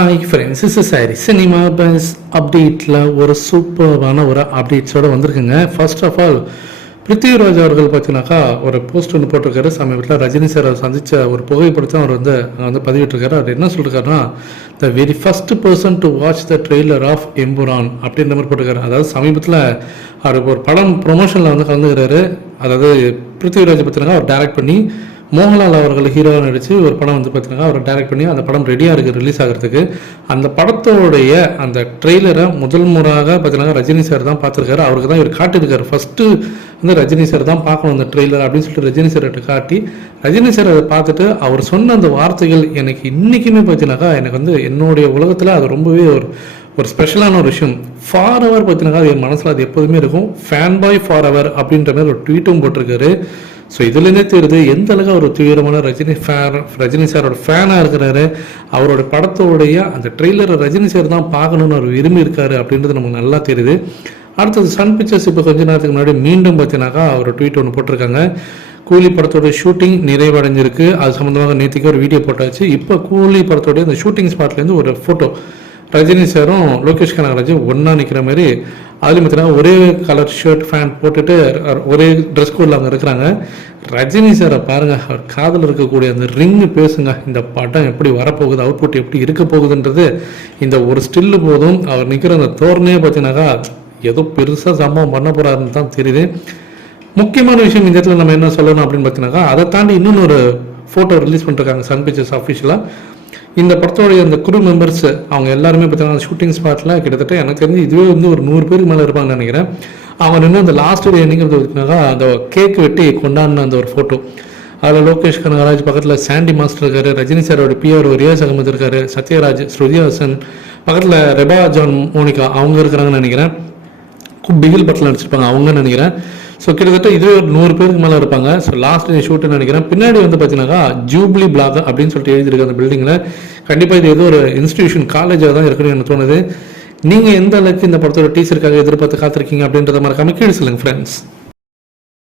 Hi friends, is sorry cinema bus அப்டேட்டில் ஒரு சூப்பரான ஒரு அப்டேட்ஸோடு வந்திருக்குங்க. ஃபர்ஸ்ட் ஆஃப் ஆல் பிருத்திவிராஜ் அவர்கள் பார்த்தீங்கன்னாக்கா ஒரு போஸ்ட் ஒன்று போட்டிருக்காரு. சமீபத்தில் ரஜினி சார் சந்தித்த ஒரு புகைப்படத்தை அவர் வந்து பதிவிட்டிருக்காரு. அவர் என்ன சொல்லியிருக்காருன்னா, the very first person to watch the trailer of Empuraan அப்படின்ற மாதிரி போட்டிருக்காரு. அதாவது சமீபத்தில் அவர் ஒரு படம் ப்ரொமோஷனில் வந்து கலந்துக்கிறாரு. அதாவது பிருத்திவிராஜ் பார்த்தீங்கன்னா அவர் டைரக்ட் பண்ணி மோகன்லால் அவர்கள் ஹீரோவாக நடித்து ஒரு படம் வந்து பார்த்தீங்கன்னா அவர் டைரக்ட் பண்ணி அந்த படம் ரெடியாக இருக்குது ரிலீஸ் ஆகிறதுக்கு. அந்த படத்தோடைய அந்த ட்ரெய்லரை முதல் முறையாக பார்த்தீங்கன்னா ரஜினி சார் தான் பார்த்துருக்காரு. அவருக்கு தான் இவர் காட்டியிருக்காரு. ஃபஸ்ட்டு வந்து ரஜினி சார் தான் பார்க்கணும் அந்த ட்ரெய்லர் அப்படின்னு சொல்லிட்டு ரஜினி சார்கிட்ட காட்டி ரஜினி சார் அதை பார்த்துட்டு அவர் சொன்ன அந்த வார்த்தைகள் எனக்கு இன்றைக்குமே பார்த்தீங்கன்னாக்கா எனக்கு வந்து என்னுடைய உலகத்தில் அது ரொம்பவே ஒரு ஸ்பெஷலான ஒரு விஷயம். ஃபார் அவர் பார்த்தீங்கன்னாக்கா என் மனசில் அது எப்போதுமே இருக்கும். ஃபேன் பாய் ஃபார் அவர் அப்படின்ற மாதிரி ஒரு ட்வீட்டும் போட்டிருக்காரு. ஸோ இதுலேருந்தே தெரியுது எந்த அளவுக்கு ஒரு தீவிரமான ரஜினி சாரோட ஃபேனாக இருக்கிறாரு. அவரோட படத்தோடைய அந்த ட்ரெய்லரை ரஜினி சார் தான் பார்க்கணுன்னு அவர் விரும்பி இருக்காரு அப்படின்றது நமக்கு நல்லா தெரியுது. அடுத்தது சன் பிக்சர்ஸ் இப்போ கொஞ்ச நேரத்துக்கு முன்னாடி மீண்டும் பார்த்தீங்கன்னாக்கா அவர் ட்வீட் ஒன்று போட்டிருக்காங்க. கூலி படத்தோட ஷூட்டிங் நிறைவடைஞ்சிருக்கு. அது சம்மந்தமாக நேற்றுக்கு ஒரு வீடியோ போட்டாச்சு. இப்போ கூலி படத்தோடைய அந்த ஷூட்டிங் ஸ்பாட்லேருந்து ஒரு ஃபோட்டோ ரஜினி சாரும் லோகேஷ் கனகராஜும் ஒன்றா நிற்கிற மாதிரி. அதுலேயும் பார்த்தீங்கன்னா ஒரே கலர் ஷர்ட் ஃபேண்ட் போட்டுட்டு ஒரே ட்ரெஸ் கோடில் அவங்க இருக்கிறாங்க. ரஜினி சாரை பாருங்கள், அவர் காதில் இருக்கக்கூடிய அந்த ரிங்கு பேசுங்க. இந்த படம் எப்படி வரப்போகுது, அவுட்புட் எப்படி இருக்க போகுதுன்றது இந்த ஒரு ஸ்டில்லு போதும். அவர் நிற்கிற அந்த தோரணையே பார்த்தீங்கன்னாக்கா ஏதோ பெருசாக சம்பவம் பண்ண போகிறாருன்னு தான் தெரியுது. முக்கியமான விஷயம் இந்த இடத்துல நம்ம என்ன சொல்லணும் அப்படின்னு பார்த்தீங்கன்னாக்கா, அதை தாண்டி இன்னொன்று ஒரு ஃபோட்டோ ரிலீஸ் பண்ணிருக்காங்க சன் பிக்சர்ஸ் அஃபிஷியலாக. இந்த படத்தோடைய அந்த குரூ மெம்பர்ஸ் அவங்க எல்லாருமே பார்த்தீங்கன்னா ஷூட்டிங் ஸ்பாட்டில் கிட்டத்தட்ட எனக்கு தெரிஞ்சு இதுவே வந்து ஒரு 100 பேருக்கு மேலே இருப்பாங்கன்னு நினைக்கிறேன். அவங்க இன்னும் அந்த லாஸ்ட் டே என்னங்கிறது பார்த்தீங்கன்னா அந்த கேக் வெட்டி கொண்டாடின அந்த ஒரு ஃபோட்டோ. அதில் லோகேஷ் கனகராஜ் பக்கத்தில் சாண்டி மாஸ்டர் இருக்காரு, ரஜினி சாரோட பிஆர் ரியாஸ் அகமது இருக்காரு, சத்யராஜ், ஸ்ருதி ஹாசன், பக்கத்தில் ரெபா ஜான் மோனிகா அவங்க இருக்கிறாங்கன்னு நினைக்கிறேன். பிகில் படத்தில் நடிச்சிருப்பாங்க அவங்கன்னு நினைக்கிறேன். ஸோ கிட்டத்தட்ட இதுவே ஒரு 100 பேருக்கு மேலே இருப்பாங்க. ஸோ லாஸ்ட் டே ஷூட்டுன்னு நினைக்கிறேன். பின்னாடி வந்து பார்த்தீங்கன்னாக்கா ஜூப்ளி பிளாக் அப்படின்னு சொல்லிட்டு எழுதியிருக்கு அந்த பில்டிங்கில். கண்டிப்பாக இது ஏதோ ஒரு இன்ஸ்டிடியூஷன் காலேஜாக தான் இருக்குன்னு எனக்கு தோணுது. நீங்கள் எந்த அளவுக்கு இந்த படத்தோட டீச்சருக்காக எதிர்பார்த்து காத்திருக்கீங்க அப்படின்றத மறக்காம கீழே சொல்லுங்கள் ஃப்ரெண்ட்ஸ்.